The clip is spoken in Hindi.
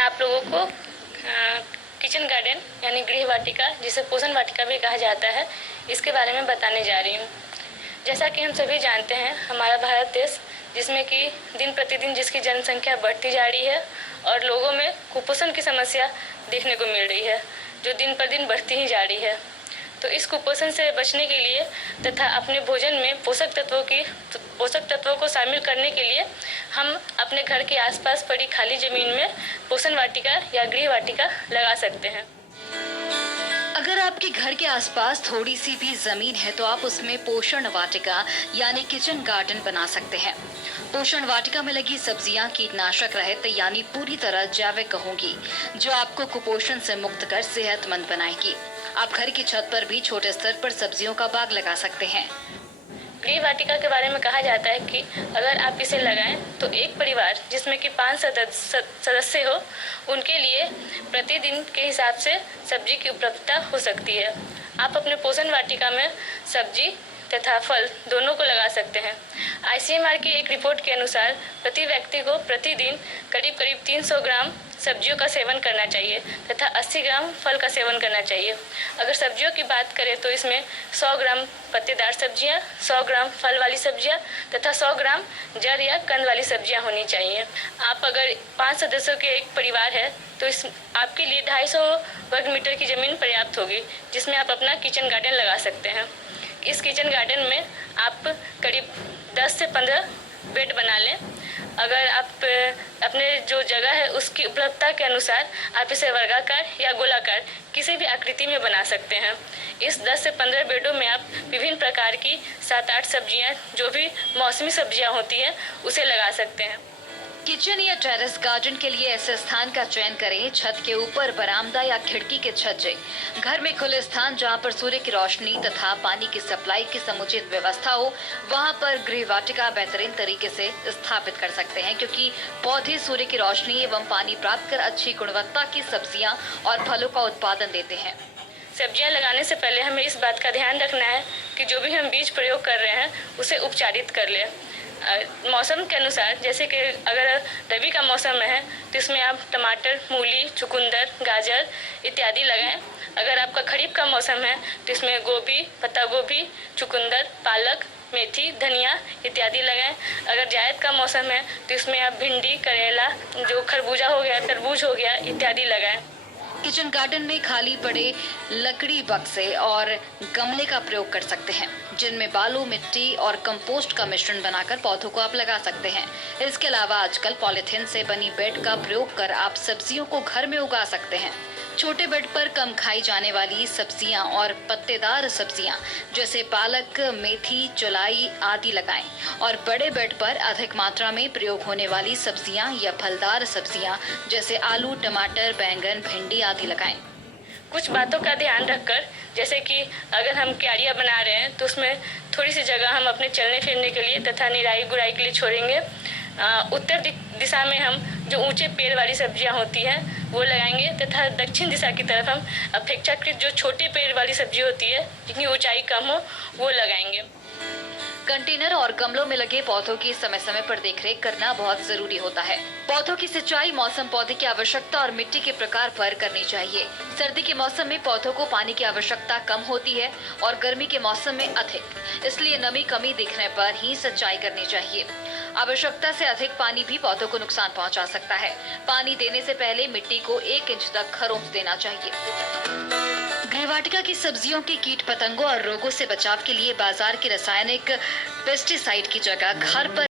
आप लोगों को किचन गार्डन यानी गृह वाटिका, जिसे पोषण वाटिका भी कहा जाता है, इसके बारे में बताने जा रही हूँ। जैसा कि हम सभी जानते हैं, हमारा भारत देश, जिसमें कि दिन प्रतिदिन जिसकी जनसंख्या बढ़ती जा रही है और लोगों में कुपोषण की समस्या देखने को मिल रही है, जो दिन पर दिन बढ़ती ही जा रही है। तो इस कुपोषण से बचने के लिए तथा अपने भोजन में पोषक तत्वों को शामिल करने के लिए हम अपने घर के आसपास पड़ी खाली जमीन में पोषण वाटिका या गृह वाटिका लगा सकते हैं। अगर आपके घर के आसपास थोड़ी सी भी जमीन है तो आप उसमें पोषण वाटिका यानी किचन गार्डन बना सकते हैं। पोषण वाटिका में लगी सब्जियां कीटनाशक रहित यानी पूरी तरह जैविक होंगी, जो आपको कुपोषण से मुक्त कर सेहतमंद बनाएगी। आप घर की छत पर भी छोटे स्तर पर सब्जियों का बाग लगा सकते हैं। गृह वाटिका के बारे में कहा जाता है कि अगर आप इसे लगाएं तो एक परिवार जिसमें कि 5 सदस्य हो, उनके लिए प्रतिदिन के हिसाब से सब्जी की उपलब्धता हो सकती है। आप अपने पोषण वाटिका में सब्जी तथा फल दोनों को लगा सकते हैं। ICMR की एक रिपोर्ट के अनुसार प्रति व्यक्ति को प्रतिदिन करीब 300 ग्राम सब्जियों का सेवन करना चाहिए तथा 80 ग्राम फल का सेवन करना चाहिए। अगर सब्जियों की बात करें तो इसमें 100 ग्राम पत्तेदार सब्जियां, 100 ग्राम फल वाली सब्जियां तथा 100 ग्राम जड़ या कंद वाली सब्जियां होनी चाहिए। आप अगर 5 सदस्यों के एक परिवार है तो इस आपके लिए 250 वर्ग मीटर की ज़मीन पर्याप्त होगी, जिसमें आप अपना किचन गार्डन लगा सकते हैं। इस किचन गार्डन में आप करीब 10 से 15 बेड बना लें। अगर आप अपने जो जगह है उसकी उपलब्धता के अनुसार आप इसे वर्गाकार या गोलाकार किसी भी आकृति में बना सकते हैं। इस 10 से 15 बेडों में आप विभिन्न प्रकार की 7-8 सब्जियां, जो भी मौसमी सब्जियां होती हैं, उसे लगा सकते हैं। किचन या टेरेस गार्डन के लिए ऐसे स्थान का चयन करें छत के ऊपर, बरामदा या खिड़की के छज्जे। घर में खुले स्थान जहां पर सूर्य की रोशनी तथा पानी की सप्लाई की समुचित व्यवस्था हो, वहां पर गृह वाटिका बेहतरीन तरीके से स्थापित कर सकते हैं, क्योंकि पौधे सूर्य की रोशनी एवं पानी प्राप्त कर अच्छी गुणवत्ता की सब्जियां और फलों का उत्पादन देते हैं। सब्जियां लगाने से पहले हमें इस बात का ध्यान रखना है कि जो भी हम बीज प्रयोग कर रहे हैं उसे उपचारित कर लें। मौसम के अनुसार, जैसे कि अगर रबी का मौसम है तो इसमें आप टमाटर, मूली, चुकंदर, गाजर इत्यादि लगाएं। अगर आपका खरीफ का मौसम है तो इसमें गोभी, पत्ता गोभी, चुकंदर, पालक, मेथी, धनिया इत्यादि लगाएं। अगर जायद का मौसम है तो इसमें आप भिंडी, करेला, जो खरबूजा हो गया, तरबूज हो गया इत्यादि लगाएं। किचन गार्डन में खाली पड़े लकड़ी बक्से और गमले का प्रयोग कर सकते हैं, जिनमें बालू, मिट्टी और कंपोस्ट का मिश्रण बनाकर पौधों को आप लगा सकते हैं। इसके अलावा आजकल पॉलीथीन से बनी बेड का प्रयोग कर आप सब्जियों को घर में उगा सकते हैं। छोटे बेड पर कम खाई जाने वाली सब्जियां और पत्तेदार सब्जियां जैसे पालक, मेथी, चौलाई आदि लगाएं और बड़े बेड पर अधिक मात्रा में प्रयोग होने वाली सब्जियां या फलदार सब्जियां जैसे आलू, टमाटर, बैंगन, भिंडी आदि लगाएं। कुछ बातों का ध्यान रखकर, जैसे कि अगर हम क्यारियां बना रहे हैं तो उसमें थोड़ी सी जगह हम अपने चलने फिरने के लिए तथा निराई गुड़ाई के लिए छोड़ेंगे। उत्तर दिशा में हम जो ऊंचे पेड़ वाली सब्जियां होती हैं वो लगाएंगे तथा दक्षिण दिशा की तरफ हम अपेक्षाकृत जो छोटे पेड़ वाली सब्जी होती है, जितनी ऊंचाई कम हो, वो लगाएंगे। कंटेनर और गमलों में लगे पौधों की समय समय पर देखरेख करना बहुत जरूरी होता है। पौधों की सिंचाई मौसम, पौधे की आवश्यकता और मिट्टी के प्रकार पर करनी चाहिए। सर्दी के मौसम में पौधों को पानी की आवश्यकता कम होती है और गर्मी के मौसम में अधिक, इसलिए नमी कमी दिखने पर ही सिंचाई करनी चाहिए। आवश्यकता से अधिक पानी भी पौधों को नुकसान पहुंचा सकता है। पानी देने से पहले मिट्टी को 1 इंच तक खरोंच देना चाहिए। गृह वाटिका की सब्जियों के कीट पतंगों और रोगों से बचाव के लिए बाजार के रासायनिक पेस्टिसाइड की जगह घर पर